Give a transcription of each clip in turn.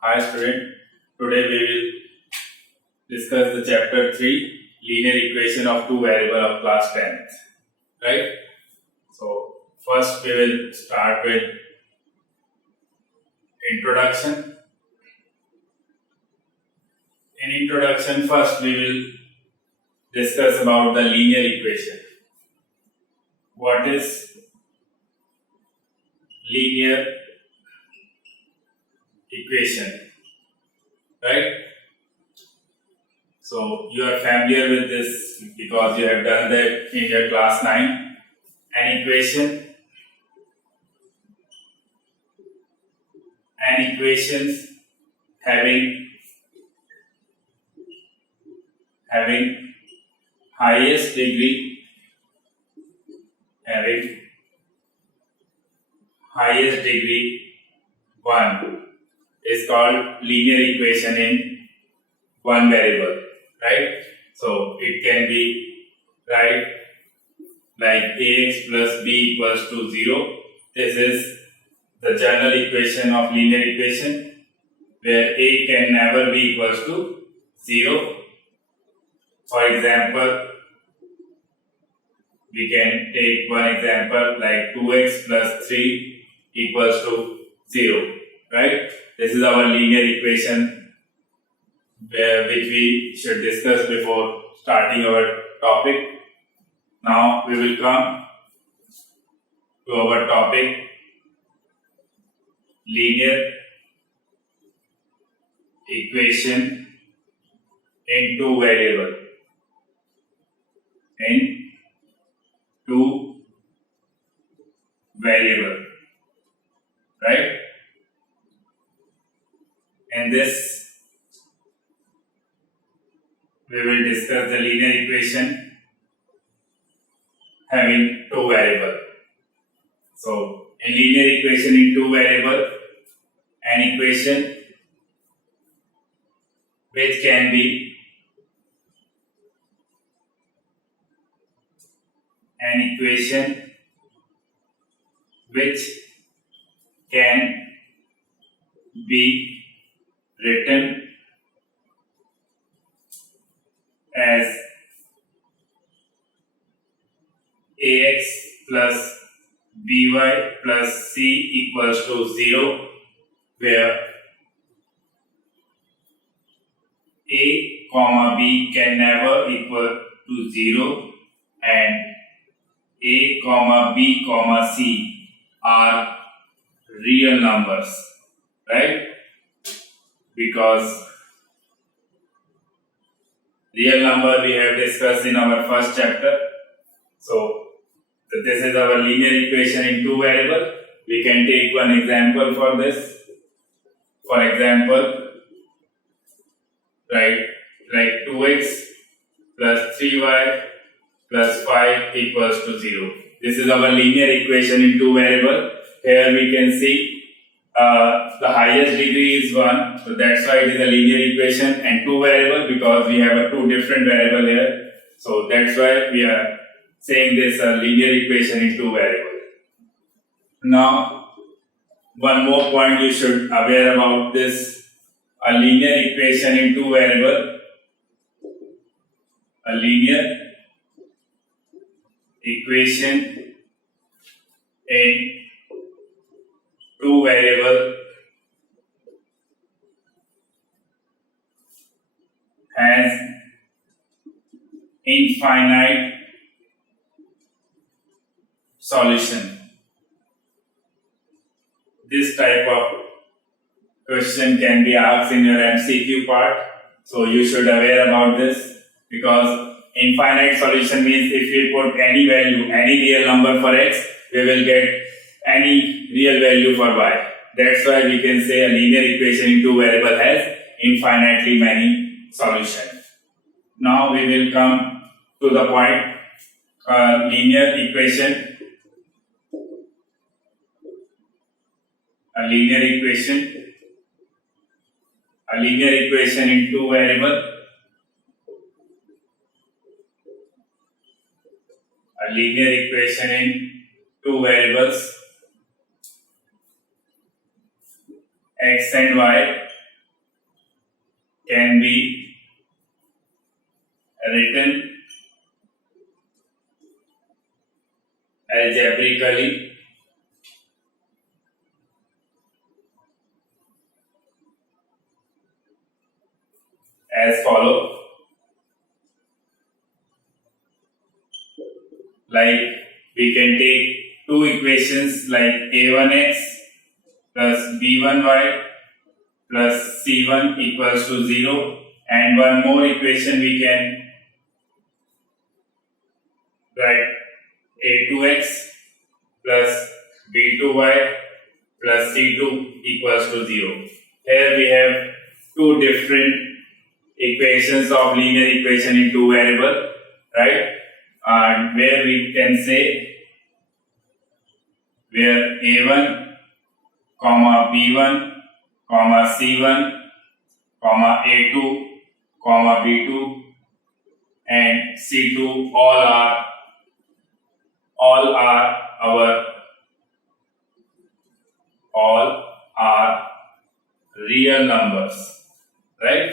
Hi student, today we will discuss the chapter 3 linear equation of two variable of class 10th, right? So first we will start with introduction. In introduction first we will discuss about the linear equation. What is linear equation, right? So you are familiar with this because you have done that in your class 9. An equations having highest degree 1 is called linear equation in one variable, right? So it can be right like ax plus b equals to 0. This is the general equation of linear equation where a can never be equals to 0. For example, we can take one example like 2x plus 3 equals to 0, right? This is our linear equation which we should discuss before starting our topic. Now we will come to our topic, linear equation in two variable. Right? In this, we will discuss the linear equation having two variable. So, in linear equation in two variable, an equation which can be written as ax plus by plus c equals to 0, where a comma b can never equal to 0 and a comma b comma c are real numbers, right? Because real number we have discussed in our first chapter. So this is our linear equation in two variable. We can take one example for this. For example, right, like 2x plus 3y plus 5 equals to 0. This is our linear equation in two variable. Here we can see the highest degree is 1, so that's why it is a linear equation, and two variable because we have a two different variable here. So that's why we are saying this a linear equation in two variable. Now, one more point you should aware about this: a linear equation in two variable. A linear equation in two variable has infinite solution. This type of question can be asked in your MCQ part, so you should aware about this, because infinite solution means if we put any value, any real number for x, we will get any real value for y. That's why we can say a linear equation in two variable has infinitely many solutions. Now we will come to the point, linear equation in two variable. A linear equation in two variables x and y can be written algebraically as follow. Like we can take two equations like a1x plus b1y plus c1 equals to 0, and one more equation we can write a2x plus b2y plus c2 equals to 0. Here we have two different equations of linear equation in two variables, right? And where we can say where a1 comma b1 comma c1 comma a2 comma b2 and c2 all are real numbers, right?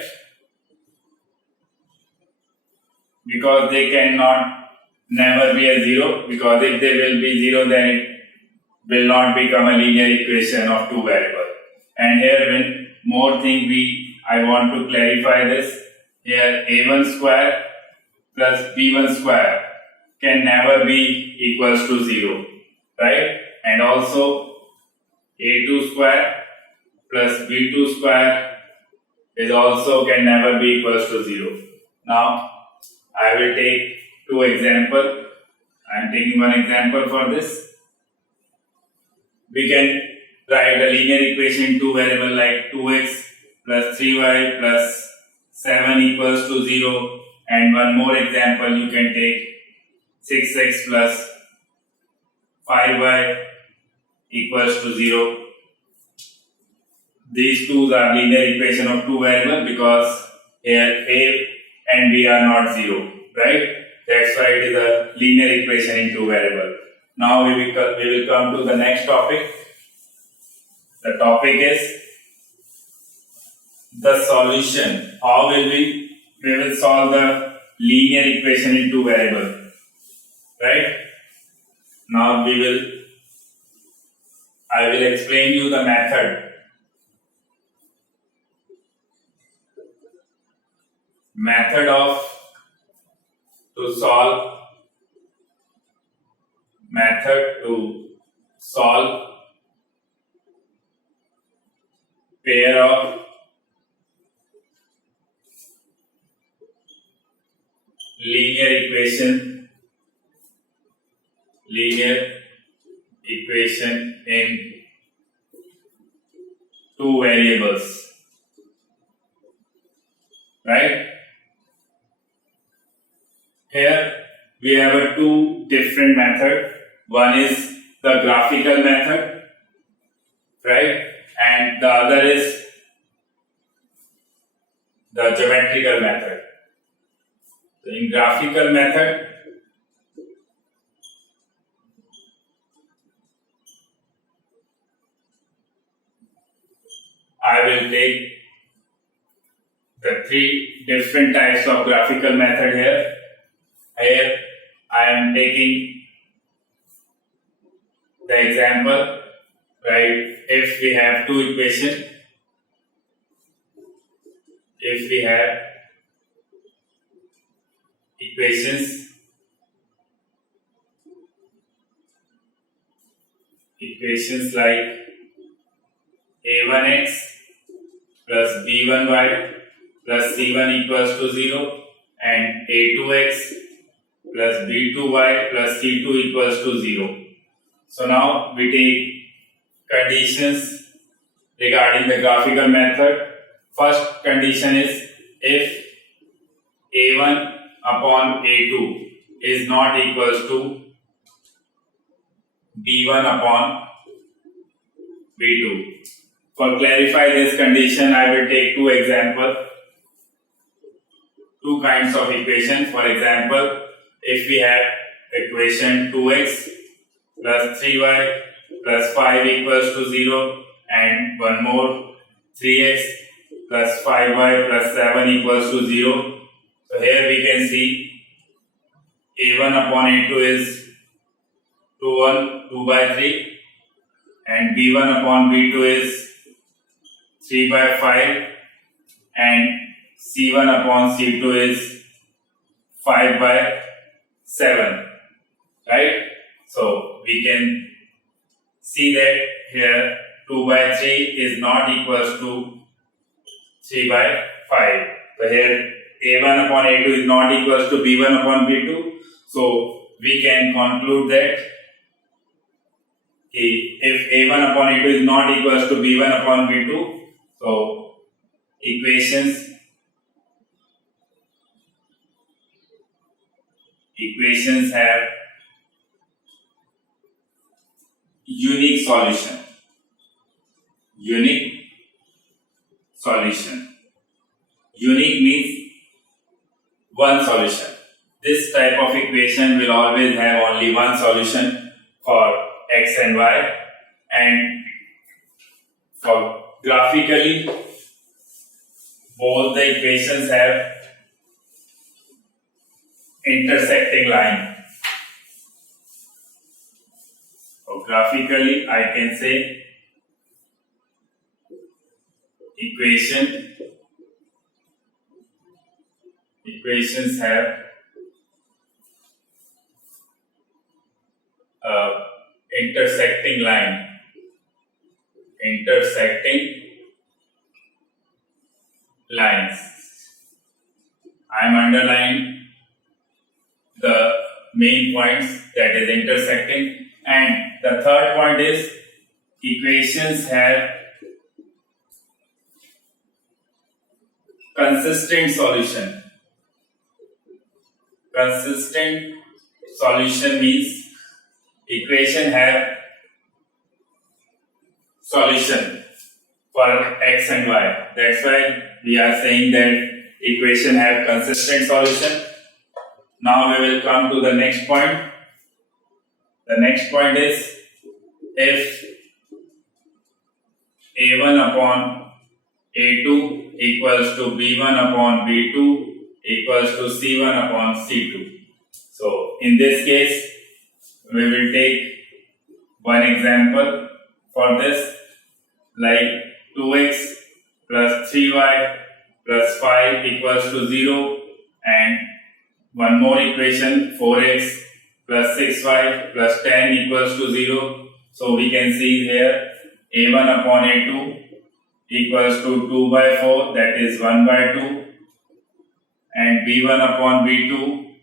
Because they cannot never be a zero, because if they will be zero, then it will not become a linear equation of two variables. And here one more thing I want to clarify this. Here a1 square plus b1 square can never be equals to 0, right? And also a2 square plus b2 square is also can never be equals to 0. Now I will take two examples. I am taking one example for this. We can write a linear equation in two variables like 2x plus 3y plus 7 equals to 0, and one more example you can take 6x plus 5y equals to 0. These two are linear equation of two variables because here a and b are not 0, right? That's why it is a linear equation in two variables. Now we will come to the next topic. The topic is the solution. How will we will solve the linear equation in two variables, right? Now I will explain you the method. Method to solve pair of linear equation in two variables, right? Here we have a two different method. One is the graphical method, right? And the other is the geometrical method. So in graphical method, I will take the three different types of graphical method here. Here I am taking the example, right? If we have two equations, equations like a1x plus b1y plus c1 equals to 0 and a2x plus b2y plus c2 equals to 0. So now we take conditions regarding the graphical method. First condition is if a1 upon a2 is not equals to b1 upon b2. For clarify this condition, I will take two examples, two kinds of equation. For example, if we have equation 2x plus 3y plus 5 equals to 0 and one more 3x plus 5y plus 7 equals to 0. So here we can see a1 upon a2 is 2 by 3 and b1 upon b2 is 3 by 5 and c1 upon c2 is 5 by 7, right? So we can see that here 2 by 3 is not equals to 3 by 5. So here a1 upon a2 is not equals to b1 upon b2. So we can conclude that if a1 upon a2 is not equals to b1 upon b2, so equations have unique solution. Unique solution. Unique means one solution. This type of equation will always have only one solution for x and y, and for graphically both the equations have intersecting line. So graphically I can say equations have intersecting line. Intersecting lines. I am underlining the main points, that is intersecting, and the third point is equations have consistent solution. Consistent solution means equation have solution for x and y. That's why we are saying that equation have consistent solution. Now we will come to the next point. The next point is if a1 upon a2 equals to b1 upon b2 equals to c1 upon c2. So in this case we will take one example for this, like 2x plus 3y plus 5 equals to 0, and one more equation 4x plus 6y plus 10 equals to 0. So we can see here a1 upon a2 equals to 2 by 4, that is 1 by 2, and b1 upon b2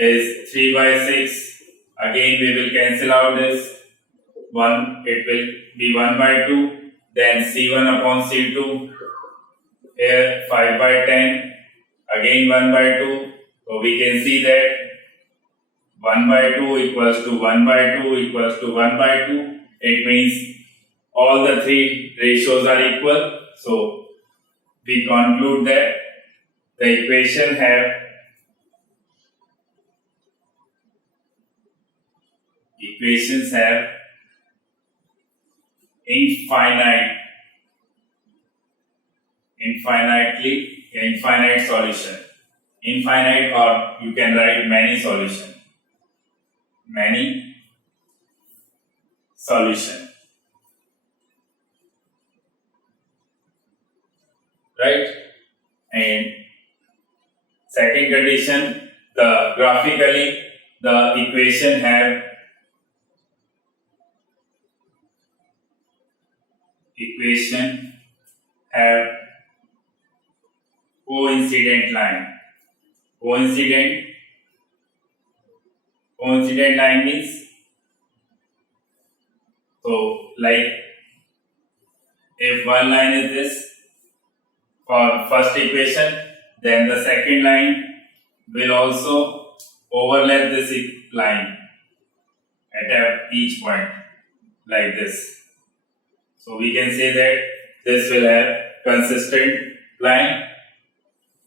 is 3 by 6. Again we will cancel out this 1, it will be 1 by 2, then c1 upon c2, here 5 by 10, again 1 by 2. So we can see that 1 by 2 equals to 1 by 2 equals to 1 by 2. It means all the three ratios are equal. So we conclude that the equation have infinite solution. Infinite, or you can write many solution. Many solution. Right? And second condition, the graphically the equation have coincident line. Coincident line means, so like if one line is this for first equation, then the second line will also overlap this line at each point like this. So we can say that this will have consistent line,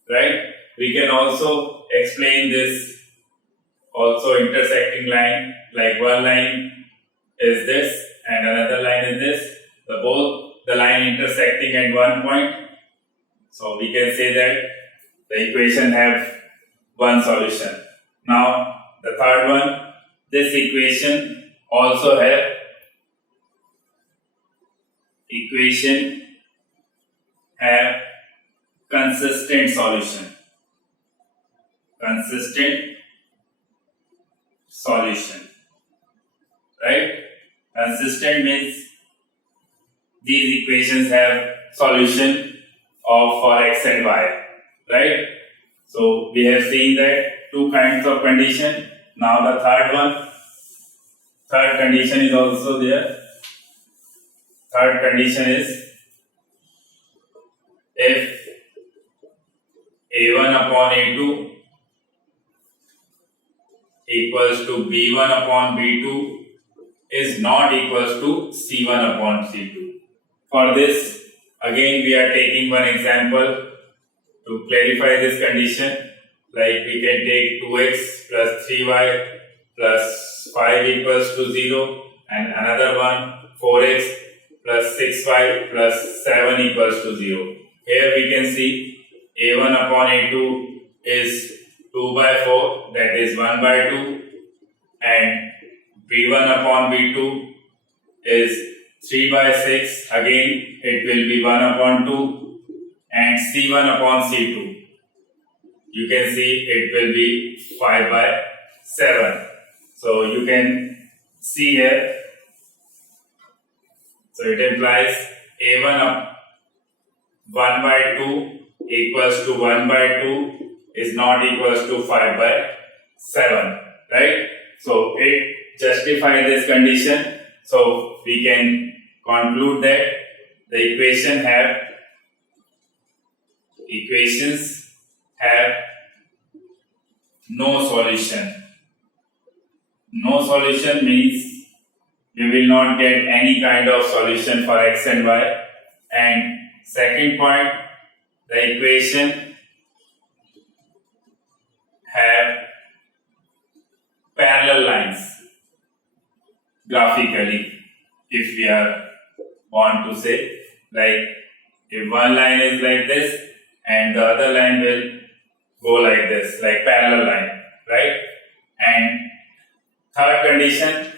right? We can also explain this also intersecting line, like one line is this and another line is this. Both the line line intersecting at one point. So we can say that the equation have one solution. Now the third one, this equation also have consistent solution. Right? Consistent means these equations have solution of for x and y. Right? So we have seen that two kinds of condition. Now the third condition is also there. Third condition is if a1 upon a2 equals to b1 upon b2 is not equals to c1 upon c2. For this, again we are taking one example to clarify this condition. Like we can take 2x plus 3y plus 5 equals to 0, and another one 4x plus 6y plus 7 equals to 0. Here we can see a1 upon a2 is 2 by 4, that is 1 by 2, and b1 upon b2 is 3 by 6, again it will be 1 upon 2, and c1 upon c2, you can see it will be 5 by 7. So you can see here, so it implies a1 up 1 by 2 equals to 1 by 2 is not equals to 5 by 7, right? So it justifies this condition. So we can conclude that the equations have no solution. No solution means we will not get any kind of solution for x and y. And second point, the equation have parallel lines graphically, if we want to say, like if one line is like this and the other line will go like this, like parallel line, right? And third condition,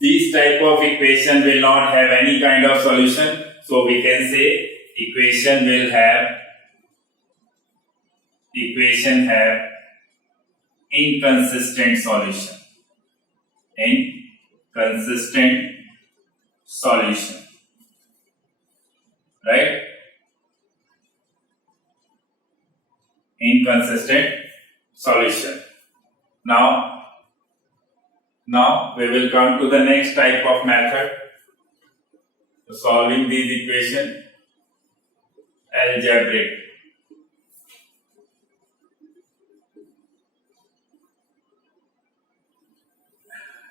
these type of equation will not have any kind of solution, so we can say equation have inconsistent solution. Right? Inconsistent solution. Now we will come to the next type of method for solving these equations, algebraic.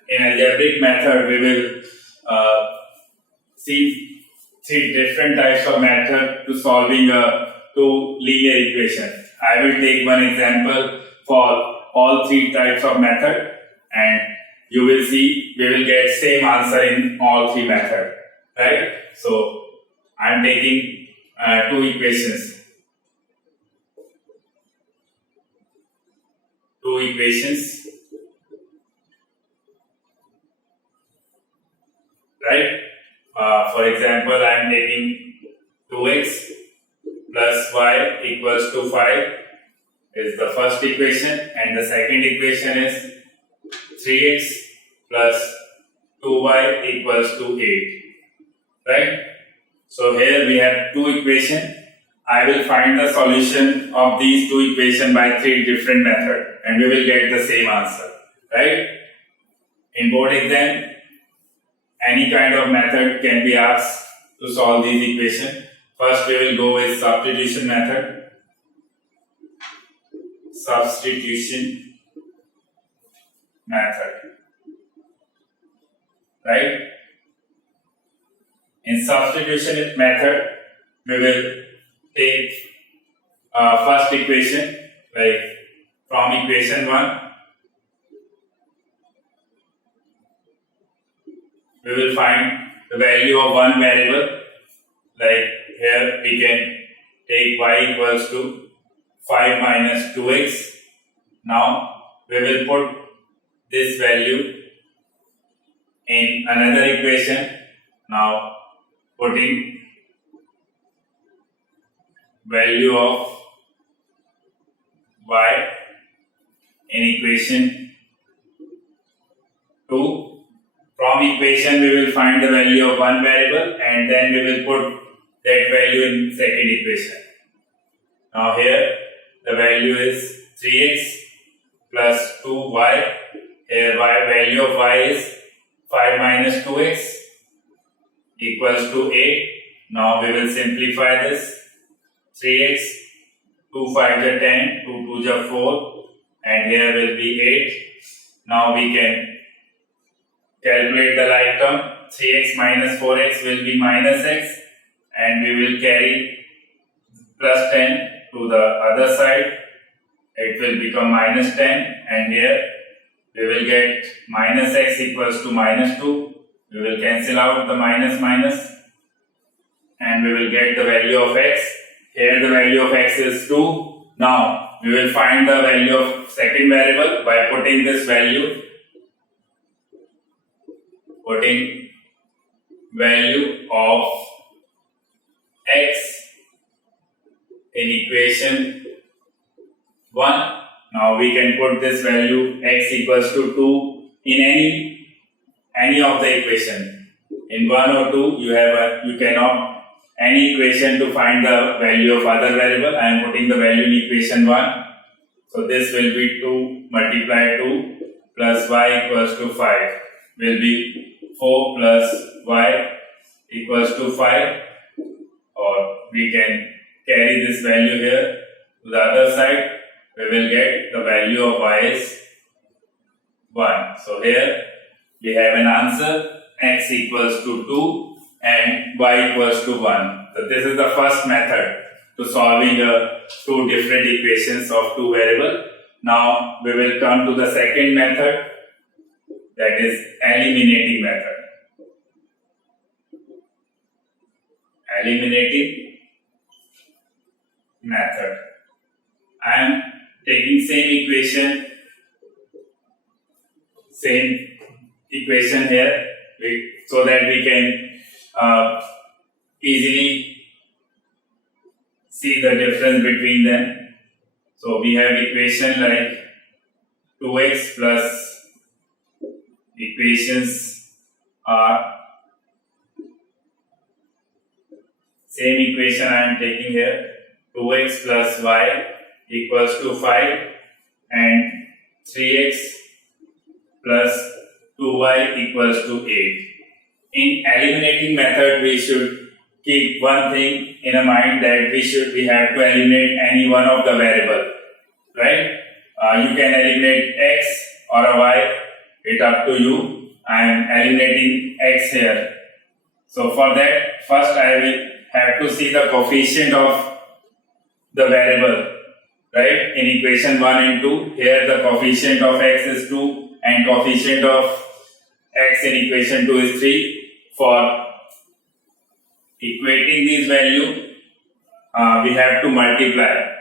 In algebraic method, we will see three different types of method to solving two linear equations. I will take one example for all three types of method, and you will see we will get same answer in all three methods, right? So I am taking two equations. Right? For example, I am taking 2x plus y equals to 5 is the first equation, and the second equation is 3x plus 2y equals to 8. Right? So here we have two equations. I will find the solution of these two equations by three different methods, and we will get the same answer. Right? In board exam, any kind of method can be asked to solve these equations. First, we will go with substitution method. Right? In substitution method, we will take first equation, like from equation 1, we will find the value of one variable, Like here we can take y equals to 5 minus 2x. Now we will put this value in another equation. Now putting value of y in equation 2. From equation we will find the value of one variable and then we will put that value in second equation. Now here the value is 3x plus 2y. Here value of y is 5 minus 2x equals to 8. Now we will simplify this. 3x, 2 5 is 10, 2 2 is 4 and here will be 8. Now we can calculate the like term. 3x minus 4x will be minus x and we will carry plus 10 to the other side. It will become minus 10 and here we will get minus x equals to minus 2. We will cancel out the minus and we will get the value of x. Here the value of x is 2. Now we will find the value of second variable by putting this value. Putting value of x in equation 1. Now we can put this value x equals to 2 in any of the equation. In 1 or 2 you can opt any equation to find the value of other variable. I am putting the value in equation 1. So this will be 2 multiply 2 plus y equals to 5 will be 4 plus y equals to 5, or we can carry this value here to the other side. We will get the value of y is 1. So here we have an answer, x equals to 2 and y equals to 1. So this is the first method to solving two different equations of two variables. Now we will come to the second method, that is eliminating method. Eliminating method. I am taking same equation here so that we can easily see the difference between them. So we have equation like 2x plus equations are same equation I am taking here, 2x plus y equals to 5 and 3x plus 2y equals to 8. In eliminating method, we should keep one thing in mind, that we have to eliminate any one of the variable, right? You can eliminate x or a y, it up to you. I am eliminating x here. So for that, first I will have to see the coefficient of the variable, right? In equation 1 and 2, here the coefficient of x is 2 and coefficient of x in equation 2 is 3. For equating these values, we have to multiply.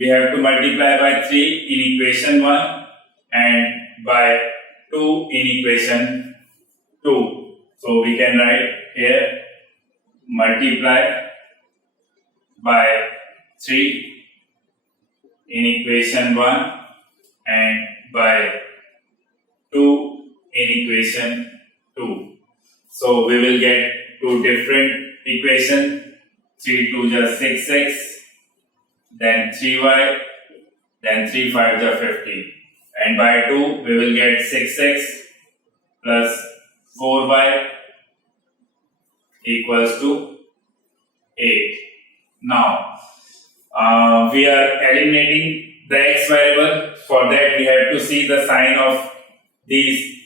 We have to multiply by 3 in equation 1 and by 2 in equation 2. So we can write here multiply by 3 in equation 1 and by 2 in equation 2. So we will get two different equations. 3 2 is 6x, then 3y, then 3 5 is 15. And by 2 we will get 6x plus 4y equals to 8. Now we are eliminating the x variable. For that we have to see the sign of these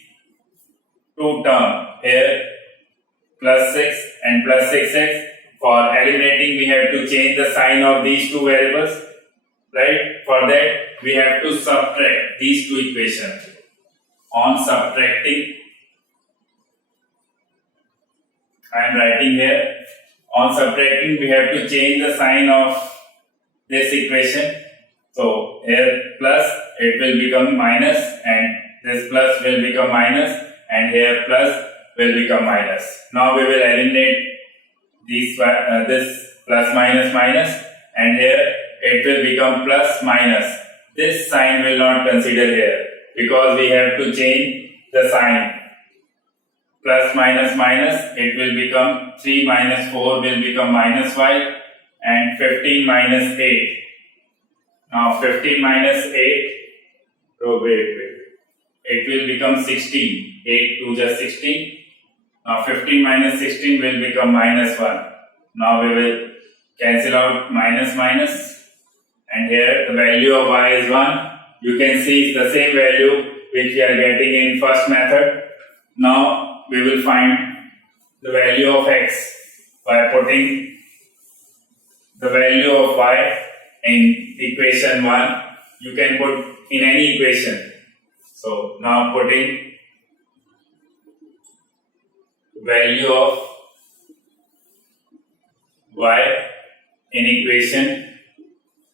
two terms here, plus 6 and plus 6x. For eliminating, we have to change the sign of these two variables, right? For that, we have to subtract these two equations. On subtracting, I am writing here On subtracting, we have to change the sign of this equation. So here plus, it will become minus, and this plus will become minus, and here plus will become minus. Now we will eliminate these this plus minus minus, and here it will become plus minus. This sign will not consider here because we have to change the sign. Plus minus minus, it will become 3 minus 4 will become minus 5, and 15 minus 8. Now 15 minus 8, it will become 16. 8 to just 16. Now 15 minus 16 will become minus 1. Now we will cancel out minus minus, and here the value of y is 1. You can see it's the same value which we are getting in first method. Now we will find the value of x by putting the value of y in equation 1. You can put in any equation. So now putting value of y in equation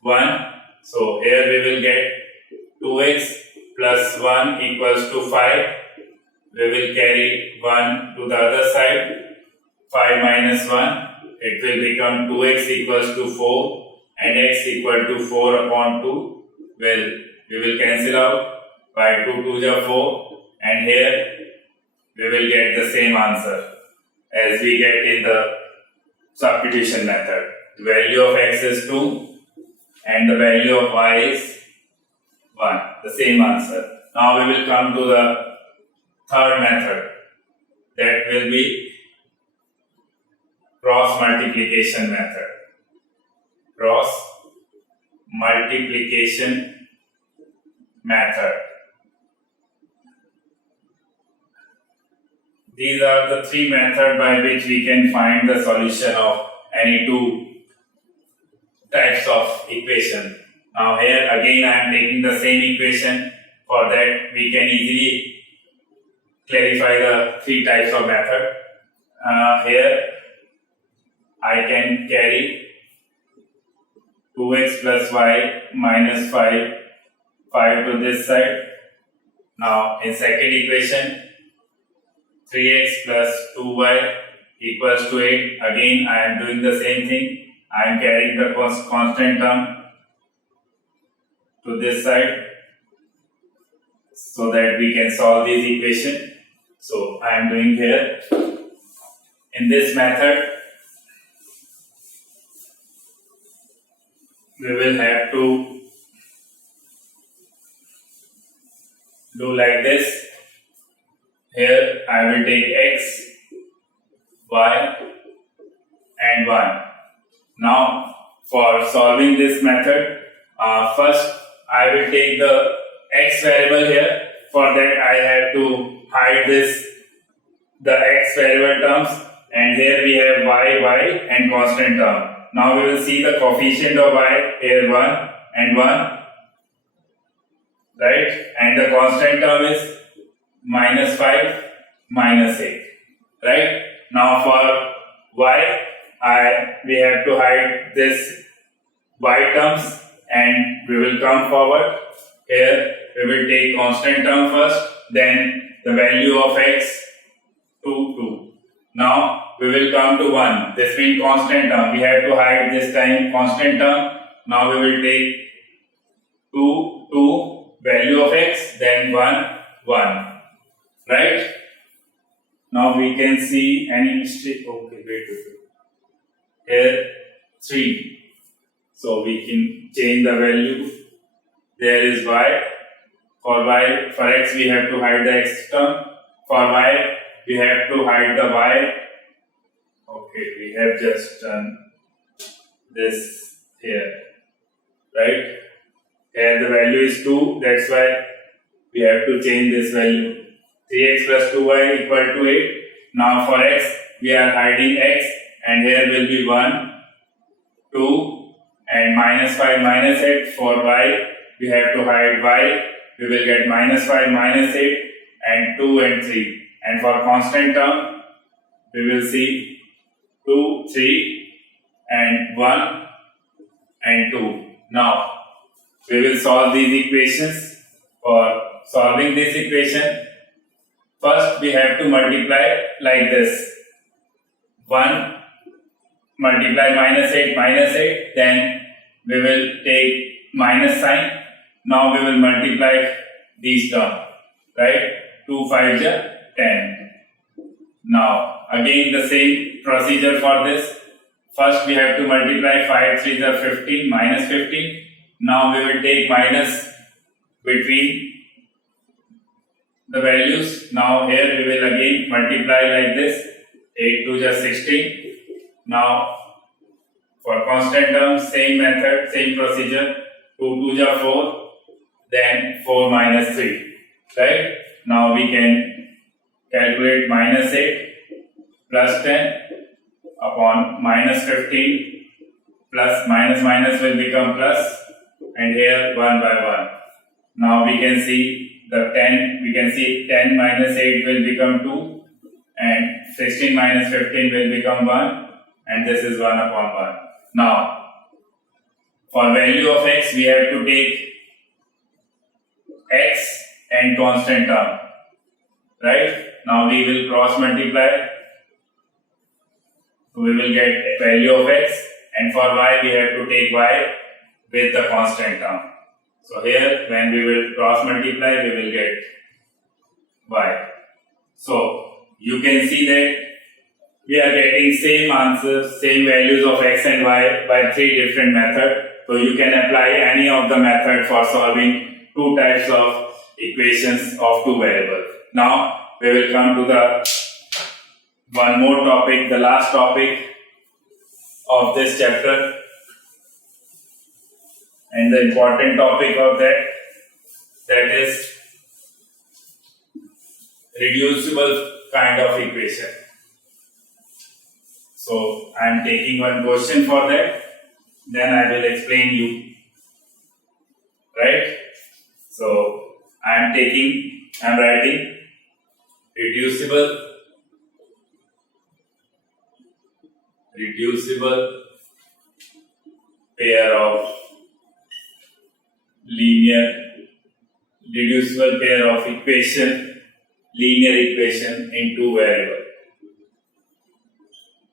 1. So here we will get 2x plus 1 equals to 5. We will carry 1 to the other side. 5 minus 1, it will become 2x equals to 4, and x equal to 4 upon 2. Well, we will cancel out. By 2 2 is 4, and here we will get the same answer as we get in the substitution method. The value of x is 2 and the value of y is 1. The same answer. Now we will come to the third method. That will be cross multiplication method. Cross multiplication method. These are the three methods by which we can find the solution of any two types of equation. Now here again I am taking the same equation. For that we can easily clarify the three types of method. Here I can carry 2x plus y minus 5 to this side. Now in second equation, 3x plus 2y equals to 8. Again I am doing the same thing. I am carrying the constant term to this side so that we can solve this equation. So I am doing here. In this method, we will have to do like this. Here I will take x, y and 1. Now for solving this method, first I will take the x variable here. For that I have to hide the x variable terms, and here we have y and constant term. Now we will see the coefficient of y here 1 and 1, right? And the constant term is minus 5, minus 8, right? Now for y, we have to hide this y terms, and we will come forward. Here we will take constant term first, then the value of x 2. Now we will come to 1. This means constant term. We have to hide this time constant term. Now we will take 2, value of x, then 1. Right? Now we can see any mistake. Okay, wait. Here 3. So we can change the value. There is y. For x we have to hide the x term. For y we have to hide the y. Okay, we have just done this here. Right? Here the value is 2. That's why we have to change this value. 3x plus 2y equal to 8. Now for x, we are hiding x, and here will be 1, 2, and minus 5, minus 8. For y, we have to hide y. We will get minus 5, minus 8, and 2 and 3. And for constant term, we will see 2 2, 3 and 1 and 2. Now we will solve these equations. For solving this equation, first we have to multiply like this. 1 multiply minus 8, then we will take minus sign. Now we will multiply these terms, right? 2 5 is 10. Now again the same procedure for this. First we have to multiply 5 3 is 15, minus 15. Now we will take minus between the values. Now here we will again multiply like this. 8 2 is 16. Now for constant terms, same method, same procedure. 2 2 is 4, then 4 minus 3, right? Now we can calculate minus 8 plus 10 upon minus 15 plus minus will become plus, and here 1 by 1. Now we can see the 10 minus 8 will become 2 and 16 minus 15 will become 1, and this is 1 upon 1. Now for value of x we have to take x and constant term, right? Now we will cross multiply, so we will get value of x, and for y we have to take y with the constant term. So here when we will cross multiply we will get y. So you can see that we are getting same answers, same values of x and y by 3 different methods. So you can apply any of the method for solving 2 types of equations of 2 variables. Now we will come to the one more topic, the last topic of this chapter, and the important topic of that is reducible kind of equation. So I am taking one question for that, then I will explain you, right? So I am writing reducible pair of reducible pair of linear equation in 2 variables.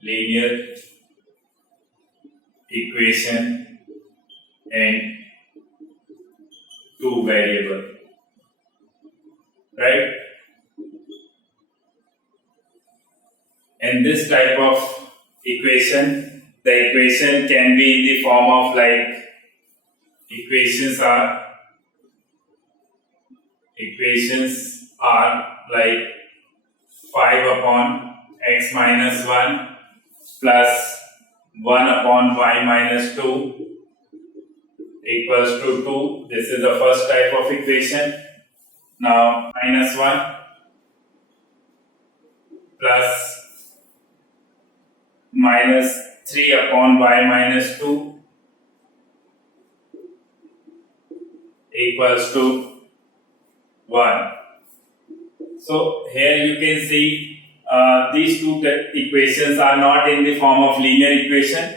Linear equation in 2 variables, right? In this type of equation, the equation can be in the form of like equations are like 5 upon x minus 1 plus 1 upon y minus 2 equals to 2. This is the first type of equation. Now minus 1 plus minus 3 upon y minus 2 equals to 1. So here you can see these 2 equations are not in the form of linear equation.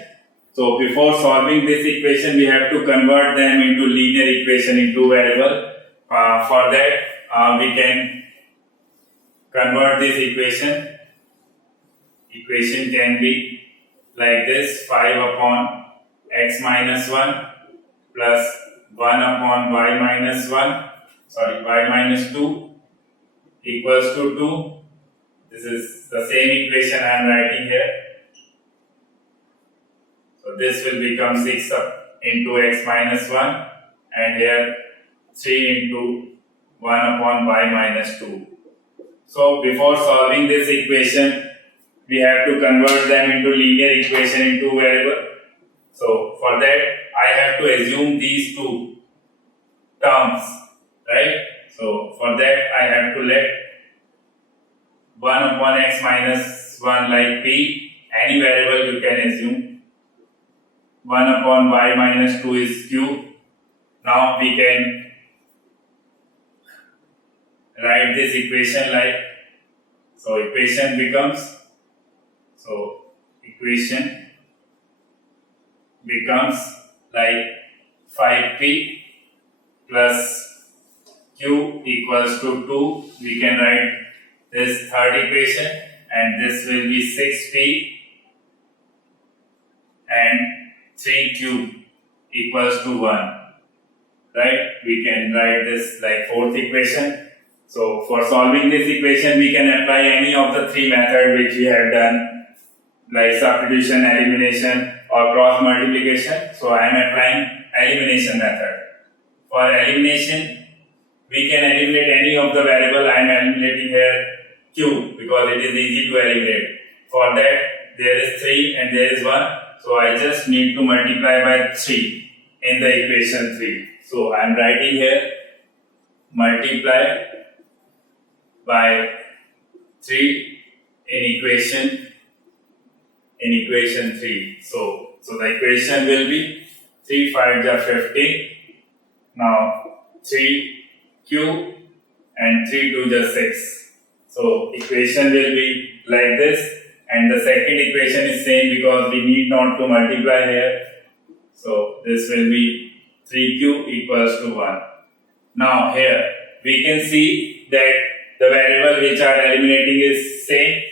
So before solving this equation we have to convert them into linear equation in 2 variables. For that we can convert this equation. Equation can be like this: 5 upon x minus 1 plus 1 upon y minus 2 equals to 2. This is the same equation I am writing here. So this will become 6 into x minus 1, and here 3 into 1 upon y minus 2. So before solving this equation we have to convert them into linear equation in 2 variables. So for that I have to assume these 2 terms, right? So for that I have to let 1 upon x minus 1 like p, any variable you can assume. 1 upon y minus 2 is q. Now we can write this equation like, so equation becomes, so equation becomes like 5p plus q equals to 2. We can write this third equation, and this will be 6p and 3q equals to 1. Right? We can write this like fourth equation. So for solving this equation, we can apply any of the three methods which we have done, like substitution, elimination, or cross multiplication. So I am applying elimination method. For elimination, we can eliminate any of the variable. I am eliminating here q because it is easy to eliminate. For that, there is 3 and there is 1. So I just need to multiply by 3 in the equation 3. So I am writing here multiply by 3 in equation 3. So the equation will be 3 5 is 15. Now 3q and 3 2 is 6. So equation will be like this, and the second equation is same because we need not to multiply here. So this will be 3q equals to 1. Now here we can see that the variable which are eliminating is same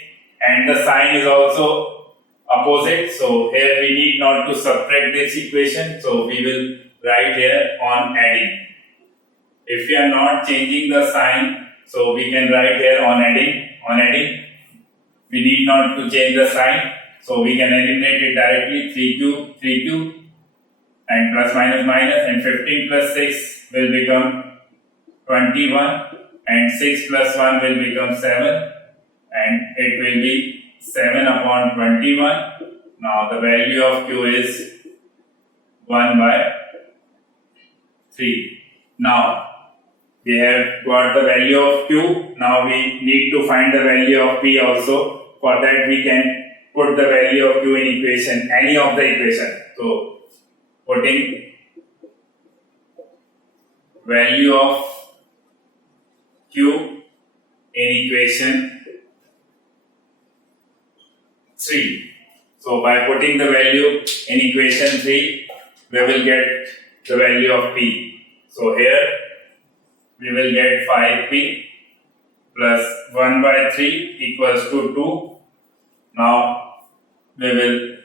and the sign is also opposite. So here we need not to subtract this equation. So we will write here on adding. If we are not changing the sign, so we can write here on adding. On adding, we need not to change the sign. So we can eliminate it directly. 3q and plus minus minus, and 15 plus 6 will become 21, and 6 plus 1 will become 7, and it will be 7 upon 21. Now the value of q is 1 by 3. Now we have got the value of q. Now we need to find the value of p also. For that we can put the value of q in equation, any of the equation. So putting value of q in equation 3. So by putting the value in equation 3, we will get the value of p. So here we will get 5p plus 1 by 3 equals to 2. Now we will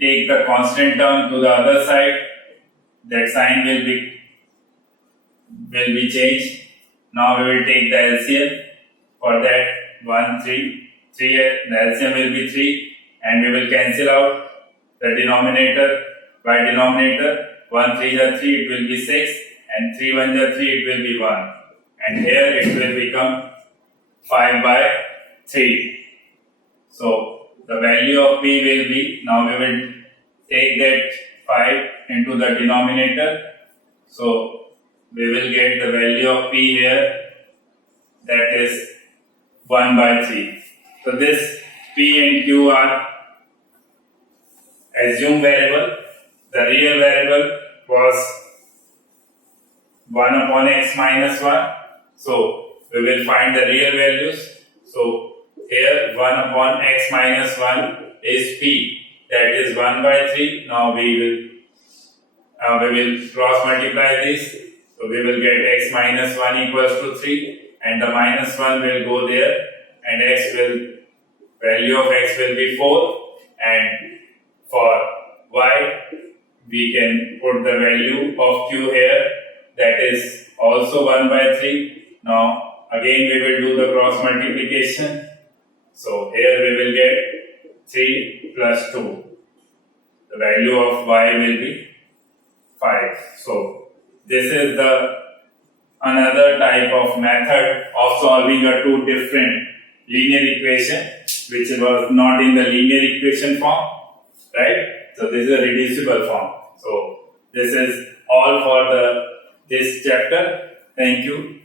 take the constant term to the other side. That sign will be changed. Now we will take the LCM. For that 1 3 the LCM will be 3, and we will cancel out the denominator by denominator. 1 3 is 3, it will be 6, and 3 1 is 3, it will be 1, and here it will become 5 by 3. So the value of p will be, now we will take that 5 into the denominator. So we will get the value of p here, that is 1 by 3. So this p and q are assumed variable. The real variable was 1 upon x minus 1. So we will find the real values. So here 1 upon x minus 1 is p, that is 1 by 3. Now we will cross multiply this. So we will get x minus 1 equals to 3, and the minus 1 will go there, and value of x will be 4, and for y we can put the value of q here, that is also 1 by 3. Now again we will do the cross multiplication. So here we will get 3 plus 2. The value of y will be 5. So this is the another type of method of solving a two different linear equation which was not in the linear equation form, right? So this is a reducible form. So this is all for this chapter. Thank you.